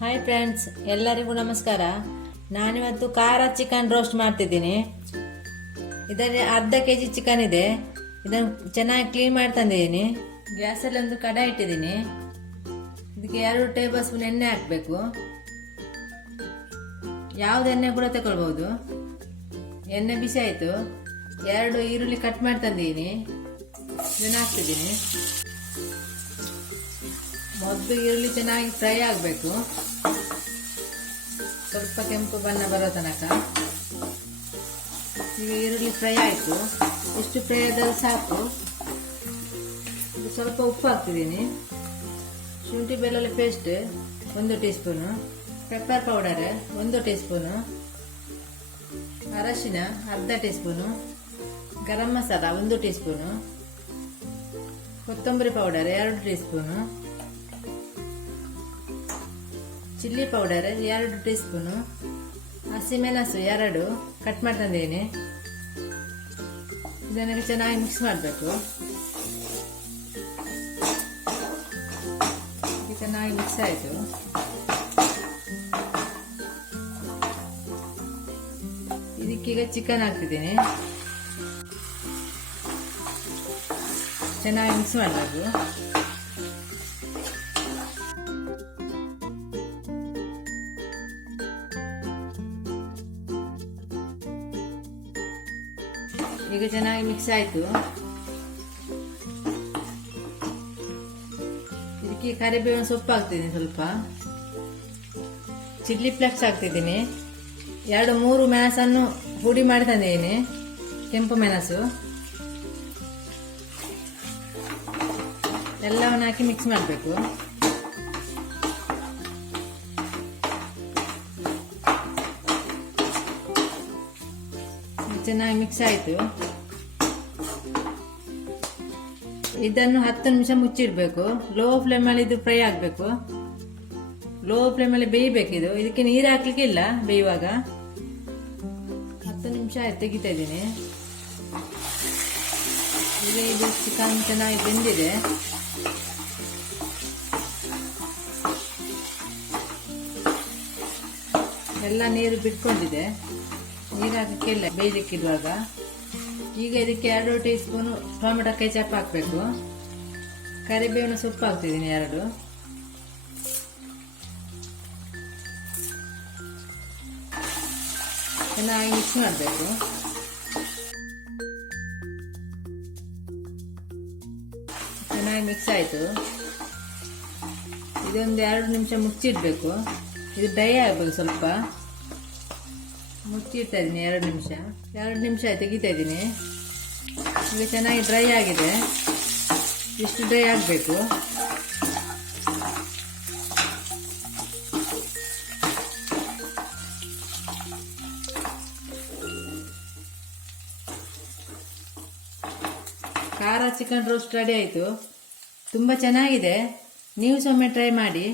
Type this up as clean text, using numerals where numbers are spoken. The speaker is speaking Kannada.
ಹಾಯ್ ಫ್ರೆಂಡ್ಸ್, ಎಲ್ಲರಿಗೂ ನಮಸ್ಕಾರ. ನಾನಿವತ್ತು ಖಾರ ಚಿಕನ್ ರೋಸ್ಟ್ ಮಾಡ್ತಿದ್ದೀನಿ. ಇದರಲ್ಲಿ ಅರ್ಧ KG ಚಿಕನ್ ಇದೆ. ಇದನ್ನು ಚೆನ್ನಾಗಿ ಕ್ಲೀನ್ ಮಾಡಿ ತಂದಿದ್ದೀನಿ. ಗ್ಯಾಸಲ್ಲಿ ಒಂದು ಕಡಾಯಿ ಇಟ್ಟಿದ್ದೀನಿ. ಇದಕ್ಕೆ 2 ಟೇಬಲ್ ಸ್ಪೂನ್ ಎಣ್ಣೆ ಹಾಕಬೇಕು. ಯಾವ್ದು ಎಣ್ಣೆ ಕೂಡ ತಗೊಳ್ಬಹುದು. ಎಣ್ಣೆ ಬಿಸಿ ಆಯಿತು. 2 ಈರುಳ್ಳಿ ಕಟ್ ಮಾಡಿ ತಂದಿದ್ದೀನಿ. ಇದನ್ನು ಹಾಕ್ತಿದ್ದೀನಿ. ಮೊದಲು ಈರುಳ್ಳಿ ಚೆನ್ನಾಗಿ ಫ್ರೈ ಆಗಬೇಕು. ಸ್ವಲ್ಪ ಕೆಂಪು ಬಣ್ಣ ಬರೋ ತನಕ. ಈಗ ಈರುಳ್ಳಿ ಫ್ರೈ ಆಯಿತು. ಇಷ್ಟು ಫ್ರೈ ಆದಲ್ಲಿ ಸಾಕು. ಸ್ವಲ್ಪ ಉಪ್ಪು ಹಾಕ್ತಿದ್ದೀನಿ. ಶುಂಠಿ ಬೆಳ್ಳುಳ್ಳಿ paste 1 teaspoon, pepper powder 1 teaspoon, ಅರಶಿನ ಅರ್ಧ teaspoon, garam masala 1 teaspoon, ಕೊತ್ತಂಬರಿ powder 2 teaspoon, chilli powder 2 teaspoon, ಹಸಿಮೆಣಸು 2 ಕಟ್ ಮಾಡಿ ತಂದಿದ್ದೀನಿ. ಇದನ್ನು ಚೆನ್ನಾಗಿ ಮಿಕ್ಸ್ ಮಾಡಬೇಕು. ಚೆನ್ನಾಗಿ ಮಿಕ್ಸ್ ಆಯಿತು. ಇದಕ್ಕೀಗ ಚಿಕನ್ ಹಾಕ್ತಿದ್ದೀನಿ. ಚೆನ್ನಾಗಿ ಮಿಕ್ಸ್ ಮಾಡಬೇಕು. ಈಗ ಚೆನ್ನಾಗಿ ಮಿಕ್ಸ್ ಆಯಿತು. ಇದಕ್ಕೆ ಕರಿಬೇವಿನ ಸೊಪ್ಪು ಹಾಕ್ತಿದ್ದೀನಿ. ಸ್ವಲ್ಪ ಚಿಲ್ಲಿ ಫ್ಲೇಕ್ಸ್ ಹಾಕ್ತಿದ್ದೀನಿ. 2-3 ಮೆಣಸನ್ನು ಹುಡಿ ಮಾಡಿ ತಂದಿದ್ದೀನಿ. ಕೆಂಪು ಮೆಣಸು ಎಲ್ಲವನ್ನು ಹಾಕಿ ಮಿಕ್ಸ್ ಮಾಡಬೇಕು. ಚೆನ್ನಾಗಿ ಮಿಕ್ಸ್ ಆಯಿತು. ಇದನ್ನು 10 ನಿಮಿಷ ಮುಚ್ಚಿಡಬೇಕು. ಲೋ ಫ್ಲೇಮಲ್ಲಿ ಇದು ಫ್ರೈ ಆಗಬೇಕು. ಲೋ ಫ್ಲೇಮಲ್ಲಿ ಬೇಯಬೇಕಿದು. ಇದಕ್ಕೆ ನೀರು ಹಾಕ್ಲಿಕ್ಕೆ ಇಲ್ಲ ಬೇಯುವಾಗ. 10 ನಿಮಿಷ ಆಯ್ತು, ತೆಗಿತಾ ಇದ್ದೀನಿ. ಈಗ ಇದು ಚಿಕನ್ ಚೆನ್ನಾಗಿ ಬೆಂದಿದೆ. ಎಲ್ಲ ನೀರು ಬಿಟ್ಕೊಂಡಿದೆ. ನೀರು ಹಾಕಕ್ಕಿಲ್ಲ ಬೇಯಲಿಕ್ಕಿರುವಾಗ. ಈಗ ಇದಕ್ಕೆ 2 ಟೀ ಸ್ಪೂನು ಟೊಮೆಟೊ ಕೆಚಪ್ ಹಾಕಬೇಕು. ಕರಿಬೇವಿನ ಸೊಪ್ಪು ಹಾಕ್ತಿದ್ದೀನಿ 2. ಚೆನ್ನಾಗಿ ಮಿಕ್ಸ್ ಮಾಡಬೇಕು. ಚೆನ್ನಾಗಿ ಮಿಕ್ಸ್ ಆಯಿತು. ಇದೊಂದು 2 ನಿಮಿಷ ಮುಚ್ಚಿಡಬೇಕು. ಇದು ಡ್ರೈ ಆಗಬೇಕು. ಸ್ವಲ್ಪ ಮುಚ್ಚಿಡ್ತಾ ಇದ್ದೀನಿ. 2 ನಿಮಿಷ ಆಯ್ತು, ತೆಗಿತಾ ಇದ್ದೀನಿ. ಈಗ ಚೆನ್ನಾಗಿ ಡ್ರೈ ಆಗಿದೆ. ಇಷ್ಟು ಡ್ರೈ ಆಗಬೇಕು. ಖಾರ ಚಿಕನ್ ರೋಸ್ಟ್ ರೆಡಿ ಆಯಿತು. ತುಂಬ ಚೆನ್ನಾಗಿದೆ. ನೀವು ಒಮ್ಮೆ ಟ್ರೈ ಮಾಡಿ.